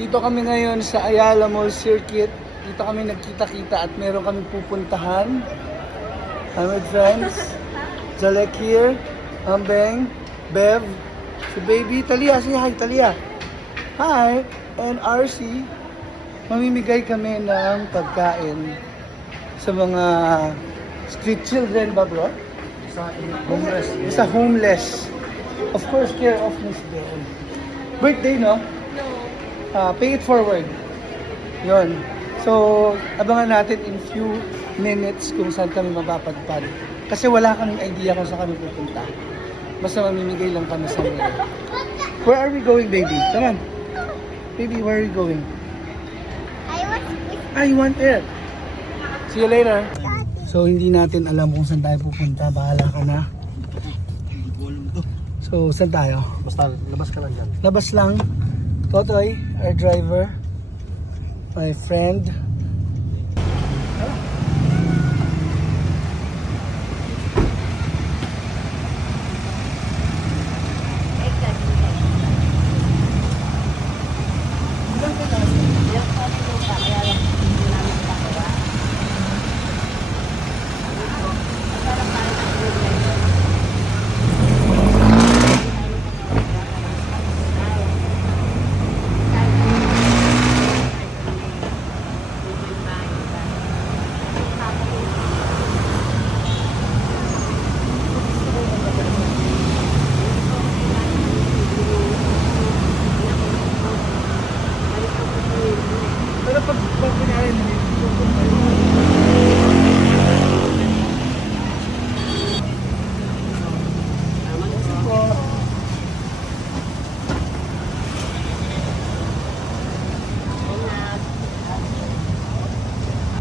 Dito kami ngayon sa Ayala Mall Circuit. Dito kami nagkita-kita at meron kami pupuntahan. I'm with friends. Jalek here. Ambeng. Bev. Si Baby. Talia. Say hi, Talia. Hi. And RC. Mamimigay kami ng pagkain sa mga street children ba, bro? Homeless. Sa homeless. Of course, care of Miss Bell. Birthday, no? Pay it forward. Yon. So, abangan natin in few minutes kung saan kami mapapadpad. Kasi wala kaming idea kung saan kami pupunta. Basta mamimigay lang kami sa mga. Where are we going, baby? Come on. Baby, where are we going? I want it. See you later. So, hindi natin alam kung saan tayo pupunta. Bahala ka na. So, saan tayo? Basta labas ka lang dyan. Labas lang. Totoy, our driver. My friend. Pero pag kunyari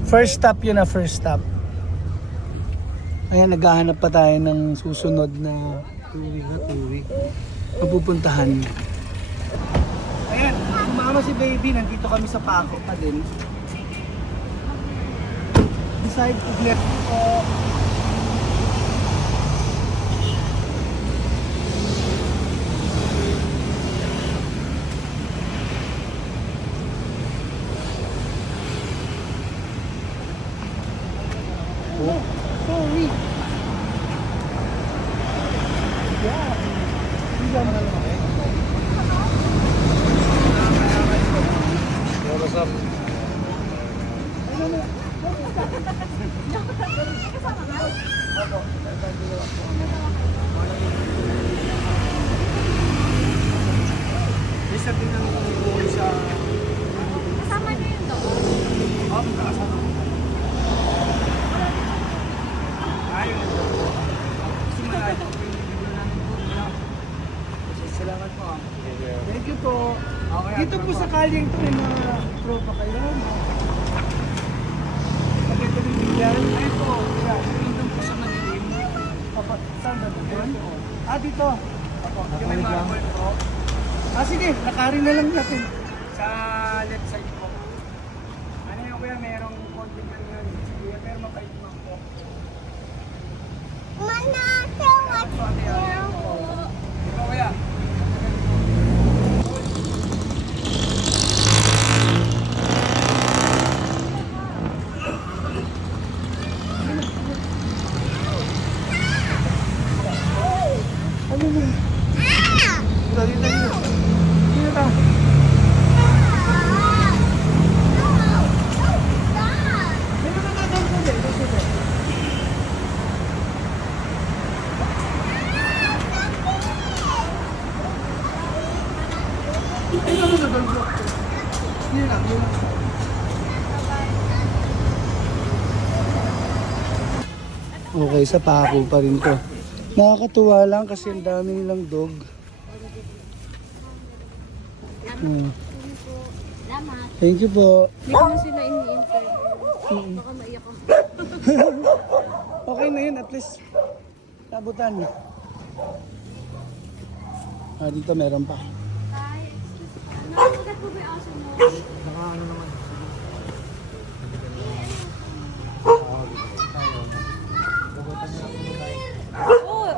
first stop yun na, first stop. Ayan, naghahanap pa tayo ng susunod na tuwi. Mapupuntahan. Ayan, sumama si Baby. Nandito kami sa Paco pa din. Decide to left ko. Oh, sorry. Yeah. What's up? May sabi ng umuwi sa... Kasama na yun doon. Oh, magkakasama. Ayun. Simula. Salamat po. Thank you po. Dito po sa kaling to, may mga tropa kayo. Maganda rin bigyan. Ayun po. Dito po sa madilim. Saan ba ito? Dito. Yung may marble po. Sige, lakarin na lang natin. Sa left side po. Ano yung kuya, merong konting lang yun. Kuya, pero mapait naman po. Ikaw kuya. Ano mo? Dito. Sino ka? Okay, sa Paco pa rin to. Nakakatuwa lang kasi ang dami nilang dog. Thank you po. Hindi ko na sila ini-interview. Baka maiyak ako. Okay na yun, at least nabutan. Dito meron pa. Ay, excuse me. Nakasugat po ba yung aso mo? Naka ano naman.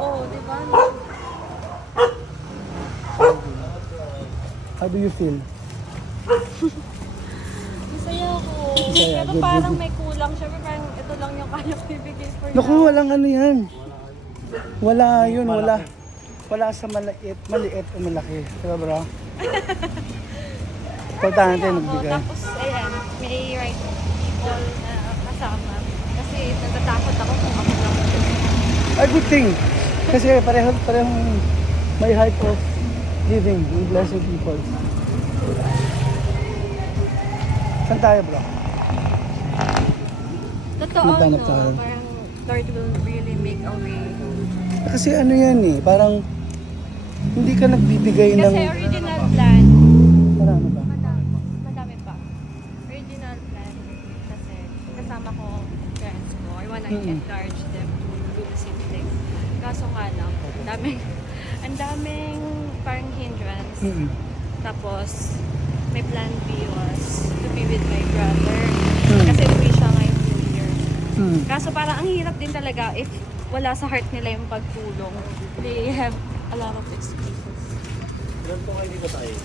Oo, di ba? How do you feel? Masaya ako. Masaya, Pero good, parang good. may kulang. Siyempre parang ito lang yung kaya ko ibigay for Naku, now. walang ano yan. Wala yun, wala. Wala sa maliit o malaki. Diba bro? Importante Masaya ako. nagbigay. Tapos, ayan, may right people na kasama. Kasi natatakot ako kung ako lang. Ay, good thing. Kasi parehong may height of living in blessed people. Saan tayo bro? Totoo, Maghanap no? tayo. Parang Lord will really make a way. Kasi ano yan eh, parang hindi ka nagbibigay ng... Kasi original plan, Marami ba? madami pa. Original plan kasi kasama ko friends ko. I wanna encourage them to do the same thing. Kaso nga lang, ang daming parang hindrance. Mm-mm. Tapos, my plan B was to be with my brother. Mm. Kasi uwi siya ngayong New Year. Mm. Kaso parang ang hirap din talaga if wala sa heart nila yung pagtulong. They have a lot of excuses. Ilan po kayo dito tayo?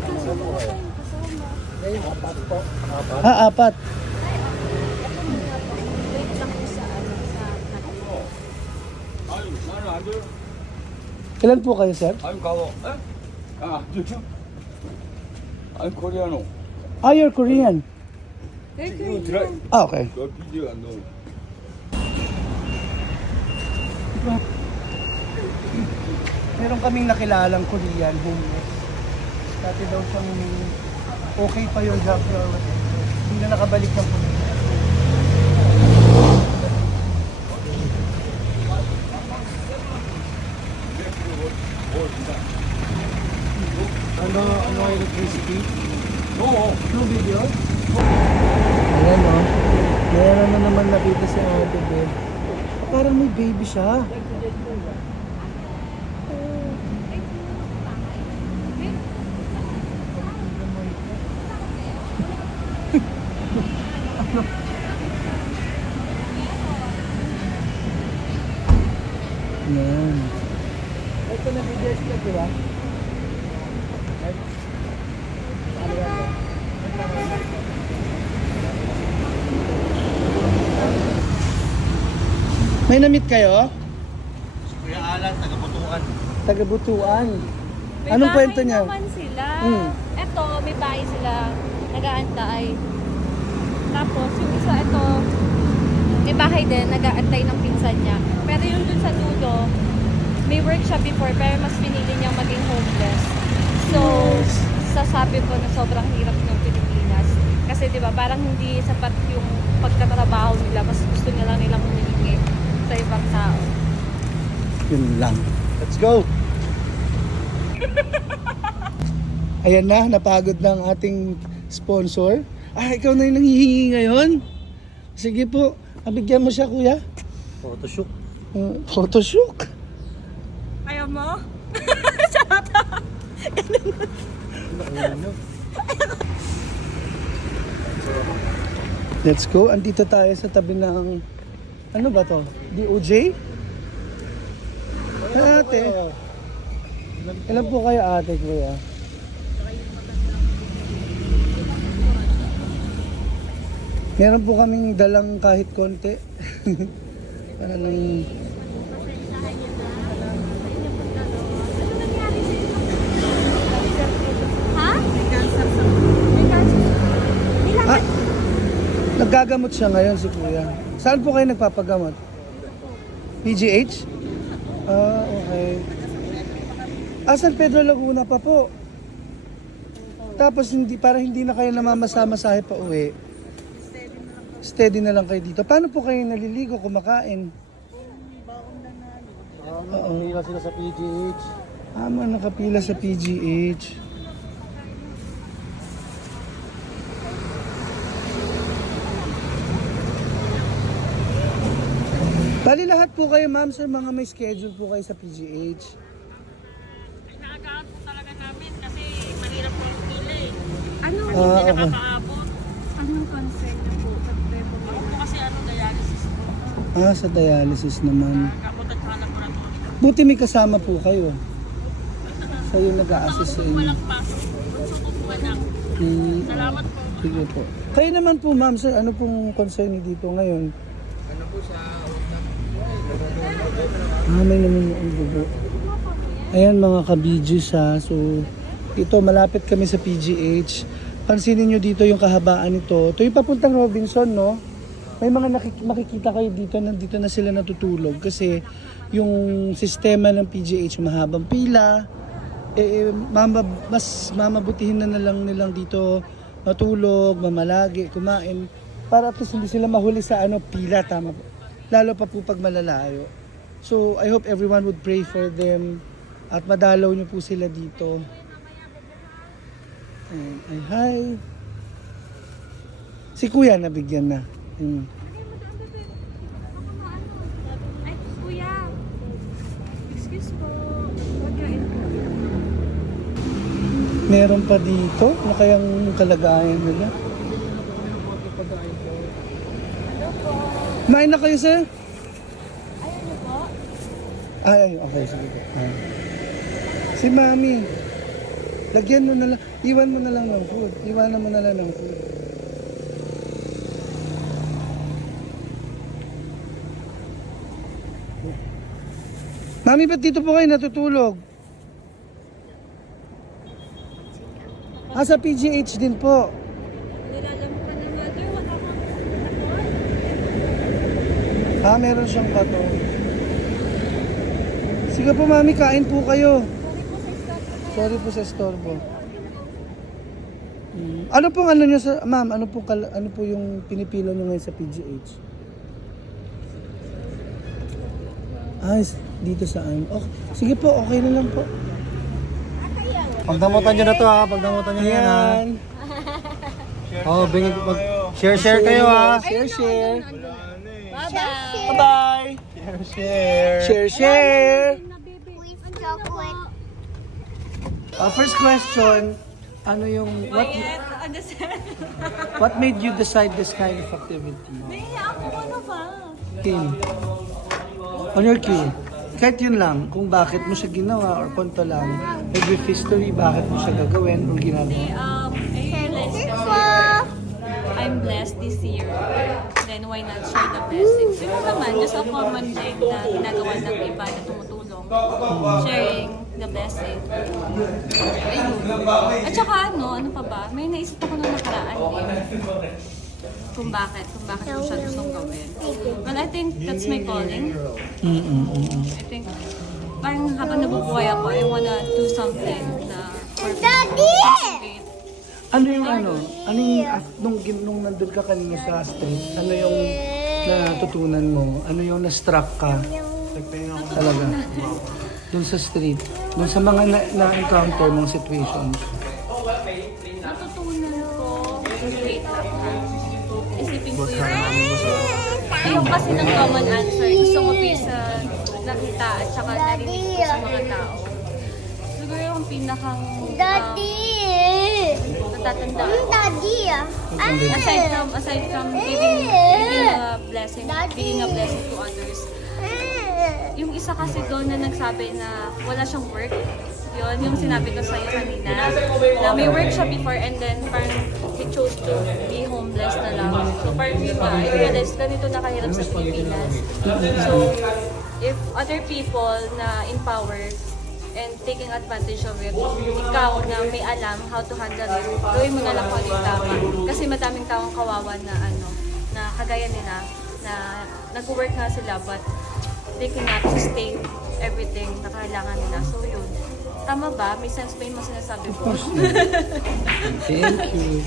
Kasama ko kayo, kasama. Ngayon, apat po. Apat. Ah, apat. Wait lang po sa ano, sa 아유, 나는 안 돼요. Ilan po kayo, sir? 아유, 가워. 에? 아, 안 돼요? 아유, 코리아노. Ah, you're Korean. 이거 드라이. Ah, okay. 너 비디오 안 넣어. Meron kaming nakilalang Korean homeless. Dati daw siyang okay pa yung job or whatever. Hindi na nakabalik ng Korea. Ano ang electricity? 너. No video? Ayan o. Meron na naman nakita si Ate Beth. Parang may baby siya. Yan. Ito na video siya, di ba? May na-meet kayo? Kuya Alan, taga-Butuan. Taga-Butuan. May Anong bahay kwento niya? naman sila. Hmm. Eto, may bahay sila. Nag-aantay. Tapos, yung isa, ito, may bahay din. Nag-aantay ng pinsan niya. Pero yung dun sa dulo, may work siya before, pero mas pinili niyang maging homeless. So, sasabi ko na sobrang hirap ng Pilipinas. Kasi, di ba, parang hindi sapat yung pagtatrabaho nila. Mas gusto nila nilang humihingi sa ibang tao. Yun lang. Let's go! Ayan na, napagod na ang ating sponsor. Ah, ikaw na yung nanghihingi ngayon? Sige po, abigyan mo siya, kuya. Photoshoot. Photoshoot. Ayaw mo? Let's go. Andito tayo sa tabi ng... Ano ba to? DOJ? Ate. Ilan po kayo ate, kuya? Meron po kaming dalang kahit konti. Para lang... Ha? May cancer. May cancer. Ilan? Ah, naggagamot siya ngayon si kuya. Saan po kayo nagpapagamot? PGH? Ah, okay. San Pedro Laguna pa po. Tapos hindi para hindi na kayo namamasahe pa uwi. Steady na lang kayo dito. Paano po kayo naliligo, kumakain? Nakapila sila sa PGH. Nakapila sa PGH. Bali lahat po kayo ma'am sir, mga may schedule po kayo sa PGH. Nakakaat po talaga namin kasi mahirap po ang pila eh. Ano? Ah, Hindi okay. nakakaabot. Anong concern niyo po sa Bebo? Ako po kasi dialysis po. Sa dialysis naman. Gamot at saka laboratory. Buti may kasama po kayo. Sa'yo nag-a-assist sa inyo. Walang pasok. Salamat po. Sige po. Kayo naman po, ma'am, sir, ano pong concern niyo dito ngayon? May naman yung bubo. Ayan mga kabidjus ha. So, ito malapit kami sa PGH. Pansinin nyo dito yung kahabaan nito. Ito yung papuntang Robinson, no? May mga makikita kayo dito, nandito na sila natutulog. Kasi yung sistema ng PGH, mahabang pila. Mas mamabutihin na lang nilang dito matulog, mamalagi, kumain. Para at least hindi sila mahuli sa pila, tama po. Lalo pa po pag malalayo. So, I hope everyone would pray for them at madalaw nyo po sila dito. Ay, hi! Si Kuya nabigyan na. Ay, kuya. Excuse po. Meron pa dito? Ano kayang kalagayan nila? Kumain na kayo, sir? Ayun niyo po. Ay, okay, sige po. Si Mami, lagyan mo na lang, iwan mo na lang ng food. Iwanan mo na lang ng food. Mami, ba't dito po kayo natutulog? Sa PGH din po. Nilalam ka na, mother. Wala akong Meron siyang bato. Sige po, Mami, kain po kayo. Sorry po sa istorbo. Ano pong ano nyo sa, ma'am, ano po yung pinipilo nyo ngayon sa PGH? Dito saan? Oh, sige po, okay na lang po. Pagdamutan nyo na to ha. Pagdamutan nyo na yan ha. Ayan. Share kayo ha. Share. Bye-bye. Bye-bye. Share. First question, ano yung, what made you decide this kind of activity? Team. On your cue. Kahit yun lang, kung bakit mo siya ginawa or punto lang, may brief history, bakit mo siya gagawin o ginagawa. I realized kasi I'm blessed this year. Then why not share the blessings? Yun naman, just a common thing na ginagawa ng iba na tumutulong. Sharing the blessing. Ayun. At saka ano pa ba? May naisip ako nung nakaraan kung bakit ko siya gustong gawin. Well, I think that's my calling. I think parang habang nabubuhay ako, I wanna do something na Daddy! Ano yung nung nandun ka kanina sa street, ano yung natutunan mo? Ano yung na-struck ka? Talaga. Dun sa street. Dun sa mga na-encounter mong situations. Natutunan ko straight up na isipin ko yung ayaw kasi ng common answer. Gusto ko sa nakita at saka narinig ko sa mga tao. Siguro yung pinakang natatandaan. Aside from giving a blessing, being a blessing to others. Yung isa kasi doon na nagsabi na wala siyang work. Yun, yung sinabi ko sa'yo kanina. Na may work siya before and then parang he chose to be homeless na lang. So parang yun nga, I realized ganito na kahirap sa Pilipinas. So, if other people na in power and taking advantage of it, ikaw na may alam how to handle it, gawin mo na lang kung ano yung tama. Kasi madaming taong kawawa na na kagaya nila, na nag-work nga sila but they cannot sustain everything na kailangan nila. So yun. Tama ba? May sense ba yung mga sinasabi ko? Thank you.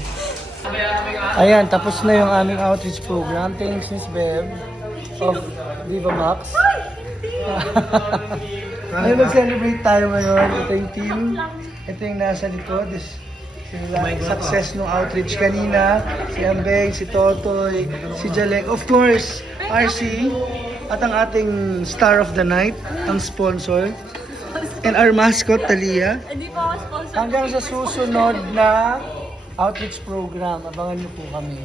Ayan, tapos na yung aming outreach program. Thanks, Miss Bev of Viva Max. Ay, mag-celebrate tayo ngayon. Ito yung team. Ito yung nasa likod. Success ng outreach kanina. Si Ambeng, si Totoy, si Jalek. Of course, RC. At ang ating star of the night, ang sponsor. And our mascot, Talia. Hindi pa ako sponsor. Hanggang sa susunod na outreach program. Abangan niyo po kami.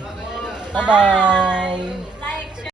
Bye-bye!